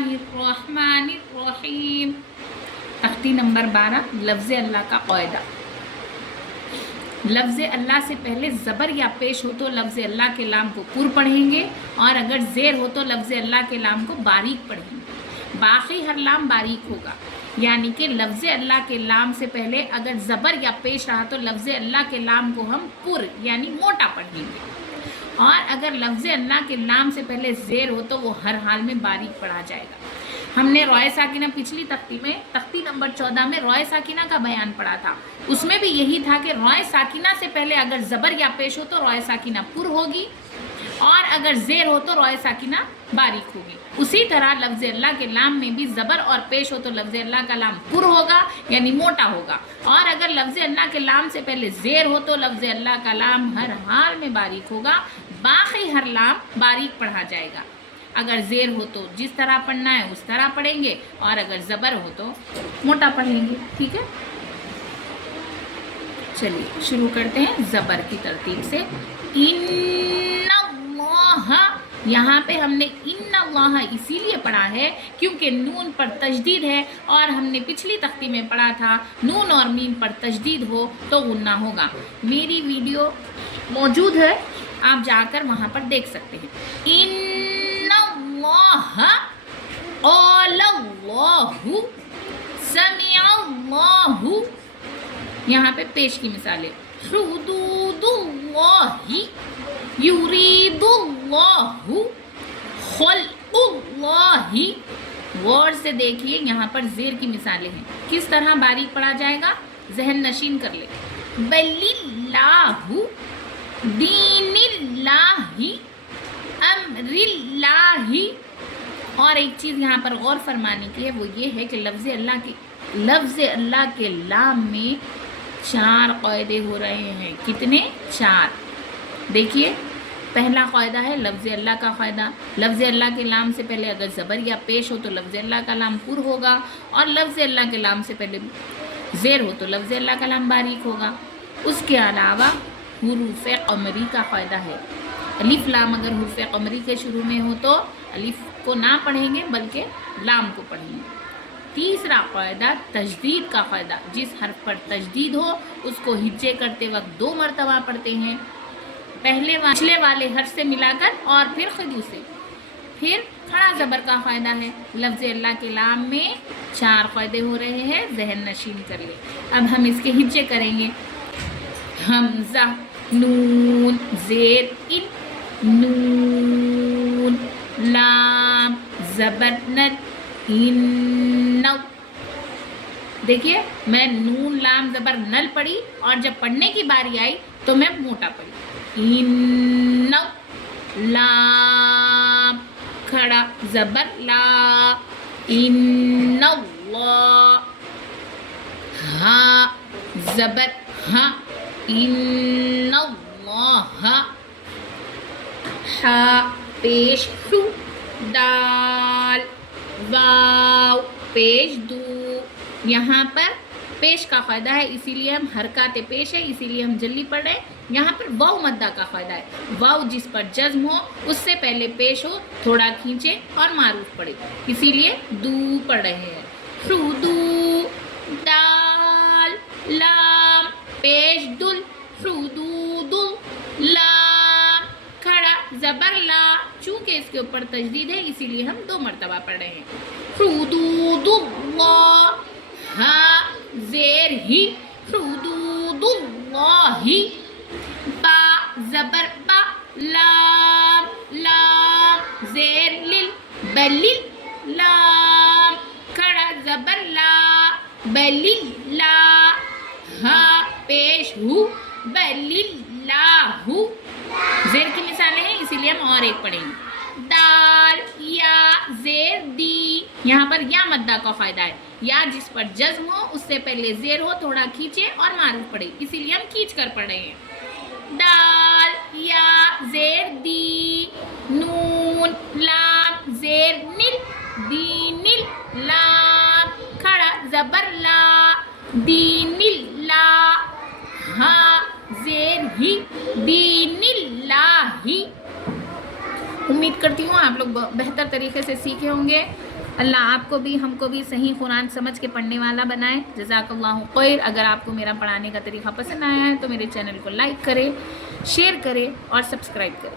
बिस्मिल्लाहिर्रहमानिर्रहीम। तख्ती नंबर 12, लफ्ज़ अल्लाह का क़ायदा। लफ्ज़ अल्लाह से पहले ज़बर या पेश हो तो लफ्ज़ अल्लाह के लाम को पुर पढ़ेंगे, और अगर ज़ेर हो तो लफ्ज़ अल्लाह के लाम को बारीक पढ़ेंगे। बाकी हर लाम बारीक होगा, यानी कि लफ्ज़ अल्लाह के लाम से पहले अगर ज़बर या पेश रहा तो लफ्ज़ अल्लाह के लाम को हम पुर यानी मोटा पढ़ेंगे, और अगर लफ्ज़ अल्लाह के लाम से पहले ज़ेर हो तो वो हर हाल में बारीक पढ़ा जाएगा। हमने रॉय साकिना पिछली तख्ती में, तख्ती नंबर 14 में रॉय साकिना का बयान पढ़ा था। उसमें भी यही था कि रॉय साकिना से पहले अगर ज़बर या पेश हो तो रॉय साकिना पुर होगी, और अगर ज़ेर हो तो रॉय साकिना बारीक होगी। उसी तरह लफ्ज़ अल्लाह के लाम में भी ज़बर और पेश हो तो लफ्ज़ अल्लाह का लाम पुर होगा यानी मोटा होगा, और अगर लफ्ज़ अल्लाह के लाम से पहले ज़ेर हो तो लफ्ज़ अल्लाह का लाम हर हाल में बारीक होगा। बाकी हर लाम बारीक पढ़ा जाएगा। अगर ज़ेर हो तो जिस तरह पढ़ना है उस तरह पढ़ेंगे, और अगर ज़बर हो तो मोटा पढ़ेंगे। ठीक है, चलिए शुरू करते हैं ज़बर की तरतीब से। इन्नल्लाह, यहाँ पे हमने इन्नल्लाह इसीलिए पढ़ा है क्योंकि नून पर तशदीद है, और हमने पिछली तख्ती में पढ़ा था नून और मीम पर तशदीद हो तो गुन्ना होगा। मेरी वीडियो मौजूद है, आप जाकर वहाँ पर देख सकते हैं। इन्नल्लाह क़ालल्लाहु समिअल्लाहु, यहाँ पे पेश की मिसालें। हुदूदुल्लाहि युरीदुल्लाहु खल्क़ुल्लाहि। गौर से देखिए, यहाँ पर ज़ेर की मिसालें हैं। किस तरह बारीक पढ़ा जाएगा, जहन नशीन कर ले। बलिल्लाहु दीनिल्लाहि अम्रिल्लाहि। और एक चीज़ यहाँ पर गौर फरमाने की है, वो ये है कि लफ्ज़ अल्लाह के लाम में 4 क़ायदे हो रहे हैं। कितने? 4। देखिए, पहला क़ायदा है लफ्ज़ अल्लाह का क़ायदा। लफ्ज़ अल्लाह के लाम से पहले अगर ज़बर या पेश हो तो लफ्ज़ अल्लाह का लाम पुर होगा, और लफ्ज़ अल्लाह के लाम से पहले ज़ेर हो तो लफ्ज़ अल्लाह का लाम बारीक होगा। उसके अलावा हुरूफ़ क़मरी का क़ायदा है। अलिफ लाम अगर हुरूफ़ क़मरी के शुरू में हो तो अलिफ को ना पढ़ेंगे बल्कि लाम को पढ़ेंगे। तीसरा क़ायदा तजदीद का क़ायदा। जिस हर्फ पर तजदीद हो उसको हिज्जे करते वक्त 2 मरतबा पढ़ते हैं, पिछले वाले हर्फ से मिलाकर और फिर ख़ुद से। फिर खड़ा ज़बर का क़ायदा है। लफ्ज़ अल्लाह के लाम में 4 क़ायदे हो रहे हैं, जहन नशीन कर ले। अब हम इसके हिज्जे करेंगे। हमज़ा, नून, ज़ेर, इन, नून, लाम, ज़बर, नल, इन्नौ। देखिए, मैं नून लाम ज़बर नल पढ़ी, और जब पढ़ने की बारी आई तो मैं मोटा पढ़ी। इन्नौ, लाम, खड़ा ज़बर ला, इन्नल्लाह, हा, ज़बर हा, इन्नल्लाह, हा, पेश हु, दाल, वाव, पेश दू। यहाँ पर पेश का क़ायदा है, इसीलिए हम हरकत पेश है, इसीलिए हम जल्दी पढ़ रहे हैं। यहाँ पर वाव मद्दा का क़ायदा है। वाव जिस पर जज्म हो उससे पहले पेश हो, थोड़ा खींचे और मारूफ पढ़े, इसीलिए दू पढ़ रहे हैं। हुदू, दाल, लाम, पेश दुल, हुदूदुल, लाम, खड़ा ज़बर ला। चूँकि इसके ऊपर तजदीद है इसीलिए हम 2 मरतबा पढ़ रहे हैं। हुदूदुल्लाह, हा, ज़ेर ही, हुदूदुल्लाहि, बा, ज़बर बा, लाम, लाम, ज़ेर लिल, बलिल, लाम, खड़ा ज़बर ला, बलिल्ला, हा, पेश हु, बलिल्लाहु। ज़ेर की मिसालें हैं, इसीलिए हम और एक पढ़ेंगे। दाल, या, ज़ेर, दी। यहाँ पर या मद्दा का फ़ायदा है। या जिस पर जज्म हो उससे पहले ज़ेर हो, थोड़ा खींचे और मारूफ पढ़े, इसीलिए हम खींच कर पढ़ रहे हैं। दाल, या, ज़ेर, दी, नून, लाम, ज़ेर, निल, दीनिल, लाम, खड़ा ज़बर ला, दीनिल्ला, हा, ज़ेर ही, दीनिल्लाही। उम्मीद करती हूँ आप लोग बेहतर तरीके से सीखे होंगे। اللہ آپ کو بھی ہم کو بھی صحیح قرآن سمجھ کے پڑھنے والا بنائے. جزاک اللہ خیر. اگر آپ کو میرا پڑھانے کا طریقہ پسند آیا ہے تو میرے چینل کو لائک کرے، شیئر کرے اور سبسکرائب کرے.